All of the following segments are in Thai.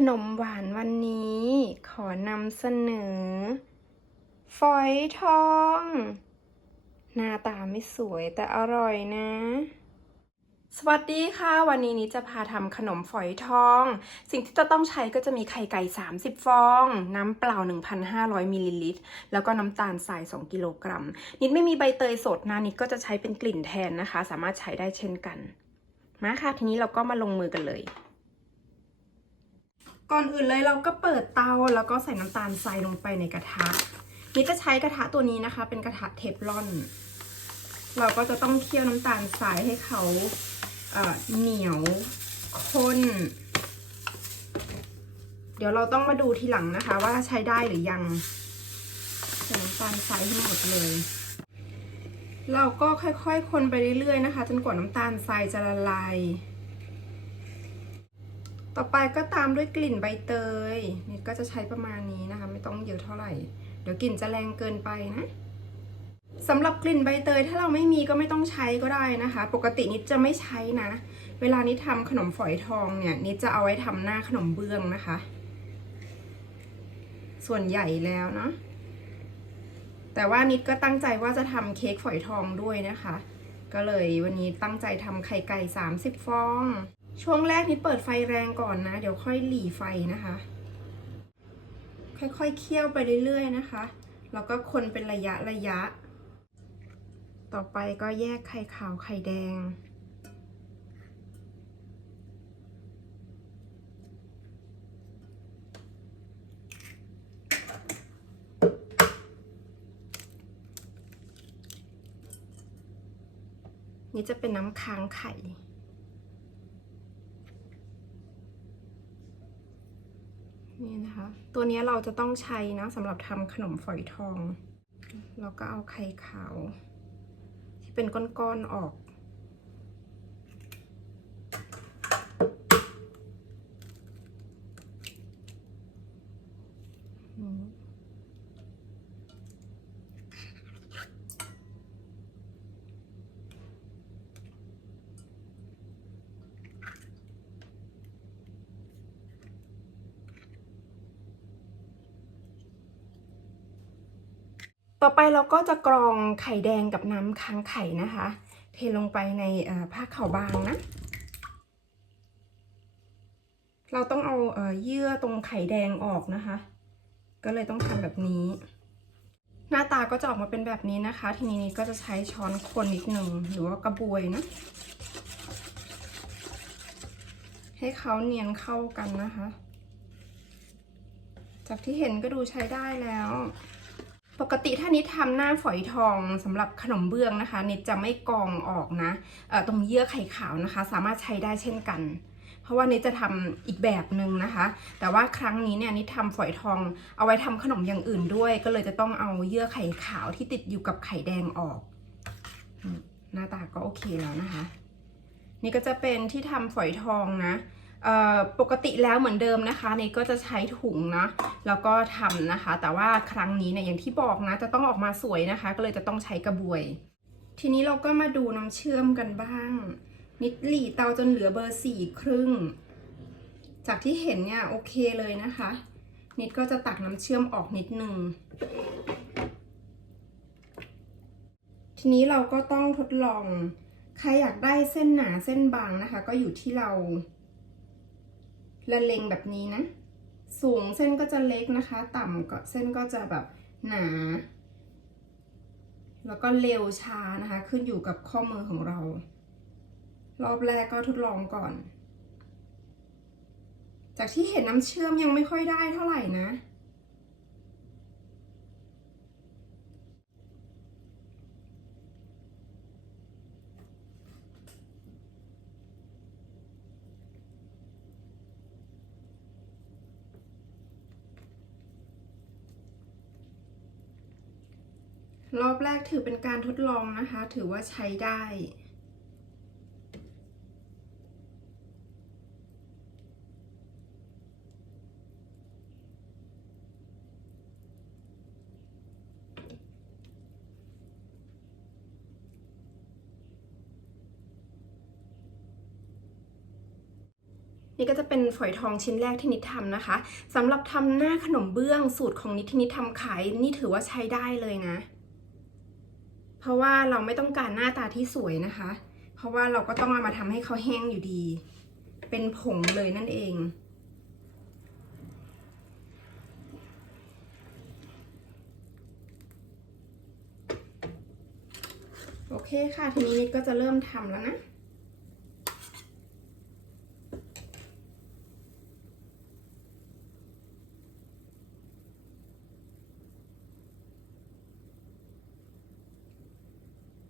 ขนมหวานวันนี้ ขอนำเสนอ ฝอยทอง หน้าตาไม่สวยแต่อร่อยนะ สวัสดีค่ะ วันนี้นี้จะพาทำขนมฝอยทอง สิ่งที่จะต้องใช้ก็จะมีไข่ไก่ 30 ฟอง น้ำเปล่า 1,500มิลลิลิตร แล้วก็น้ำตาลทราย 2 กิโลกรัม นิดไม่มีใบเตยสดนะนิดก็จะใช้เป็นกลิ่นแทนนะคะ สามารถใช้ได้เช่นกัน มาค่ะ ทีนี้เราก็มาลงมือกันเลย ก่อนอื่นเลยเราก็เปิดเตาแล้วก็ใส่น้ำตาลทรายลงไปในกระทะนี่จะใช้กระทะตัวนี้นะคะ เป็นกระทะเทฟลอน เราก็จะต้องเคี่ยวน้ำตาลทรายให้เขาเเหนียวข้น เดี๋ยวเราต้องมาดูทีหลังนะคะ ว่าใช้ได้หรือยังใส่น้ำตาลทรายให้หมดเลย เราก็ค่อยๆ คนไปเรื่อยๆนะคะ จนกว่าน้ำตาลทรายจะละลาย ต่อไปก็ตามด้วยกลิ่นใบเตยนิดก็จะใช้ประมาณนี้นะคะ ไม่ต้องเยอะเท่าไหร่ เดี๋ยวกลิ่นจะแรงเกินไปนะสำหรับกลิ่นใบเตยถ้าเราไม่มีก็ไม่ต้องใช้ก็ได้นะคะ ปกตินิดจะไม่ใช้นะ เวลานิดทำขนมฝอยทองเนี่ยนิดจะเอาไว้ทำหน้าขนมเบื้องนะคะ ส่วนใหญ่แล้วเนาะแต่ว่านิดก็ตั้งใจว่าจะทำเค้กฝอยทองด้วยนะคะ ก็เลยวันนี้ตั้งใจทำไข่ไก่ 30 ฟอง ช่วงแรกนิดเปิดไฟแรงก่อนนะ เดี๋ยวค่อยหลีไฟนะคะ ค่อยๆเคี่ยวไปเรื่อยๆนะคะแล้วก็คนเป็นระยะระยะ ต่อไปก็แยกไข่ขาวไข่แดง นี่จะเป็นน้ำค้างไข่ นี่นะคะ ตัวนี้เราจะต้องใช้นะสำหรับทำขนมฝอยทอง แล้วก็เอาไข่ขาว ที่เป็นก้อนๆออกอืม ต่อไปเราก็จะกรองไข่แดงกับน้ำค้างไข่นะคะ เทลงไปในผ้าขาวบางนะ เราต้องเอาเอ่อเยื่อตรงไข่แดงออกนะคะ ก็เลยต้องทำแบบนี้ หน้าตาก็จะออกมาเป็นแบบนี้นะคะ ทีนี้ก็จะใช้ช้อนคนนิดหนึ่งหรือว่ากระบวยนะ ให้เขาเนียนเข้ากันนะคะ จากที่เห็นก็ดูใช้ได้แล้ว ปกติถ้านิดทำหน้าฝอยทองสำหรับขนมเบื้องนะคะ นิดจะไม่กองออกนะตรงเยื่อไข่ขาวนะคะ สามารถใช้ได้เช่นกัน เพราะว่านิดจะทำอีกแบบหนึ่งนะคะ แต่ว่าครั้งนี้เนี่ยนิดทำฝอยทองเอาไว้ทำขนมอย่างอื่นด้วย ก็เลยจะต้องเอาเยื่อไข่ขาวที่ติดอยู่กับไข่แดงออก หน้าตาก็โอเคแล้วนะคะ นี่ก็จะเป็นที่ทำฝอยทองนะ ปกติแล้วเหมือนเดิมนะคะนี่ก็จะใช้ถุงนะแล้วก็ทำนะคะ แต่ว่าครั้งนี้เนี่ยอย่างที่บอกนะ จะต้องออกมาสวยนะคะ ก็เลยจะต้องใช้กระบวย ทีนี้เราก็มาดูน้ำเชื่อมกันบ้าง นิดหลีเตาจนเหลือเบอร์สี่ครึ่ง จากที่เห็นเนี่ยโอเคเลยนะคะ นิดก็จะตักน้ำเชื่อมออกนิดนึงทีนี้เราก็ต้องทดลอง ใครอยากได้เส้นหนาเส้นบางนะคะ ก็อยู่ที่เรา ละเลงแบบนี้นะ สูงเส้นก็จะเล็กนะคะ ต่ำก็เส้นก็จะแบบหนา แล้วก็เร็วช้านะคะ ขึ้นอยู่กับข้อมือของเรา รอบแรกก็ทดลองก่อน จากที่เห็นน้ำเชื่อมยังไม่ค่อยได้เท่าไหร่นะ รอบแรกถือเป็นการทดลองนะคะ ถือว่าใช้ได้ นี่ก็จะเป็นฝอยทองชิ้นแรกที่นิดทำนะคะสำหรับทำหน้าขนมเบื้องสูตรของนิดที่นิดทำขายนี่ถือว่าใช้ได้เลยนะ เพราะว่าเราไม่ต้องการหน้าตาที่สวยนะคะ เพราะว่าเราก็ต้องเอามาทำให้เขาแห้งอยู่ดี เป็นผงเลยนั่นเอง โอเคค่ะ ทีนี้นิดก็จะเริ่มทำแล้วนะ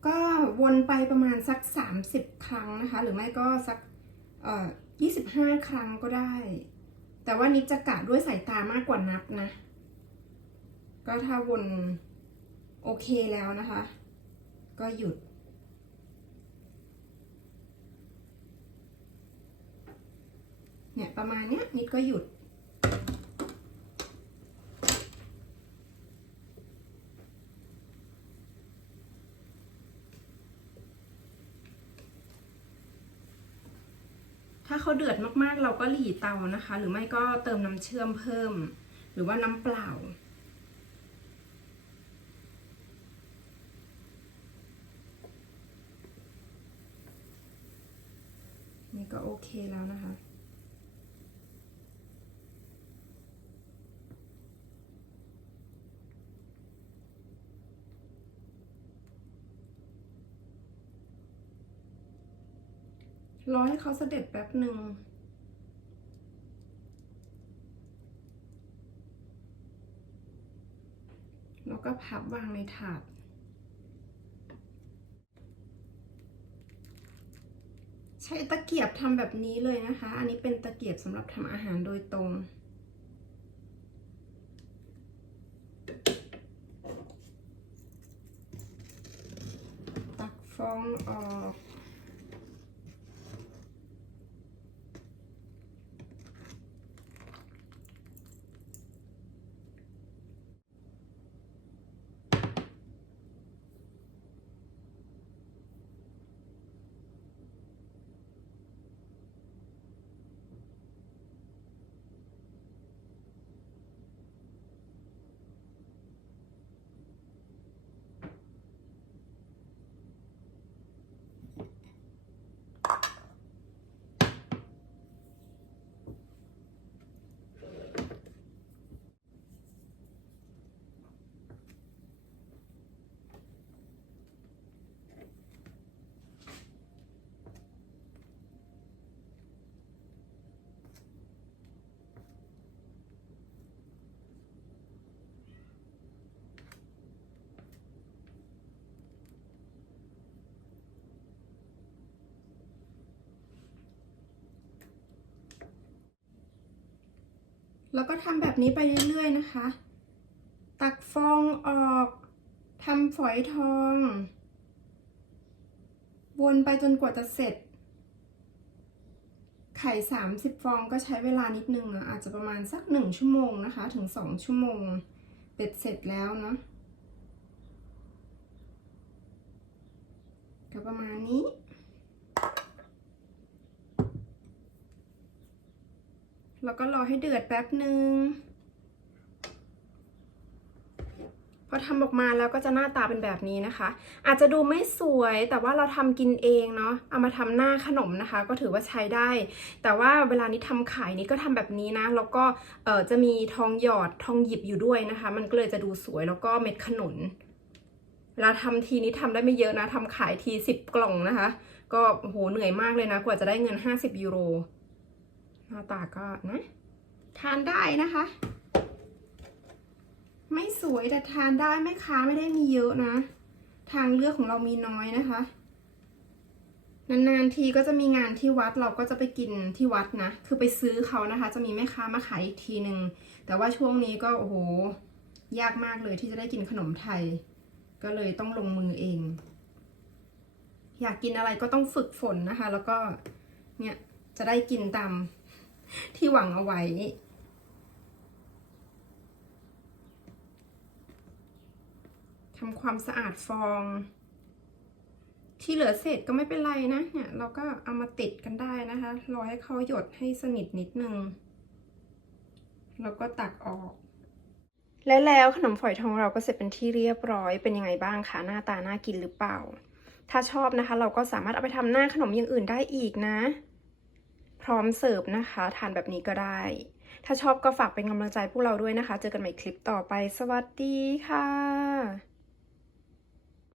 ก็ วนไปประมาณสัก 30 ครั้งนะคะ หรือไม่ก็สักเอ่อ25ครั้งก็ได้ แต่ว่านิดจะกะด้วยสายตามากกว่านับนะ ก็ถ้าวนโอเคแล้วนะคะ ก็หยุด เนี่ยประมาณเนี้ยนิดก็หยุด ถ้าเขาเดือดมากๆ เราก็หลีเตานะคะ หรือไม่ก็เติมน้ำเชื่อมเพิ่ม หรือว่าน้ำเปล่า นี่ก็โอเคแล้วนะคะ รอให้เขาเสด็จแป๊บหนึ่งแล้วก็พับวางในถาด ใช้ตะเกียบทำแบบนี้เลยนะคะ อันนี้เป็นตะเกียบสำหรับทำอาหารโดยตรงตักฟองออก แล้วก็ทำแบบนี้ไปเรื่อยๆนะคะ ตักฟองออกทำฝอยทอง วนไปจนกว่าจะเสร็จ ไข่ 30 ฟองก็ใช้เวลานิดนึงอะอาจจะประมาณสัก 1 ชั่วโมงนะคะ ถึง 2 ชั่วโมง เป็ดเสร็จแล้วเนาะก็ประมาณนี้ แล้วก็รอให้เดือดแป๊บหนึ่งพอทำออกมาแล้วก็จะหน้าตาเป็นแบบนี้นะคะ อาจจะดูไม่สวยแต่ว่าเราทำกินเองเนาะเอามาทำหน้าขนมนะคะ ก็ถือว่าใช้ได้ แต่ว่าเวลานี้ทำขายนี้ก็ทำแบบนี้นะ แล้วก็เออจะมีทองหยอดทองหยิบอยู่ด้วยนะคะ มันก็เลยจะดูสวยแล้วก็เม็ดขนุนเวลาทำทีนี้ทำได้ไม่เยอะนะทำขายทีสิบกล่องนะคะ ก็โอ้โหเหนื่อยมากเลยนะกว่าจะได้เงิน 50ยูโร หน้าตาก็นะ ทานได้นะคะ ไม่สวยแต่ทานได้แม่ค้าไม่ได้มีเยอะนะ ทางเลือกของเรามีน้อยนะคะ นานๆทีก็จะมีงานที่วัดเราก็จะไปกินที่วัดนะ คือไปซื้อเขานะคะ จะมีแม่ค้ามาขายอีกทีหนึ่งแต่ว่าช่วงนี้ก็โอ้โหยากมากเลยที่จะได้กินขนมไทย ก็เลยต้องลงมือเอง อยากกินอะไรก็ต้องฝึกฝนนะคะ แล้วก็เนี่ยจะได้กินตาม ที่หวังเอาไว้ ทำความสะอาดฟอง ที่เหลือเศษก็ไม่เป็นไรนะ เนี่ย เราก็เอามาติดกันได้นะคะ รอให้เขาหยดให้สนิทนิดนึง แล้วก็ตักออกและแล้วขนมฝอยทองเราก็เสร็จเป็นที่เรียบร้อย เป็นยังไงบ้างคะหน้าตาน่ากินหรือเปล่า ถ้าชอบนะคะ เราก็สามารถเอาไปทำหน้าขนมอย่างอื่นได้อีกนะ พร้อมเสิร์ฟนะคะ ทานแบบนี้ก็ได้ ถ้าชอบก็ฝากเป็นกำลังใจพวกเราด้วยนะคะ เจอกันใหม่คลิปต่อไป สวัสดีค่ะ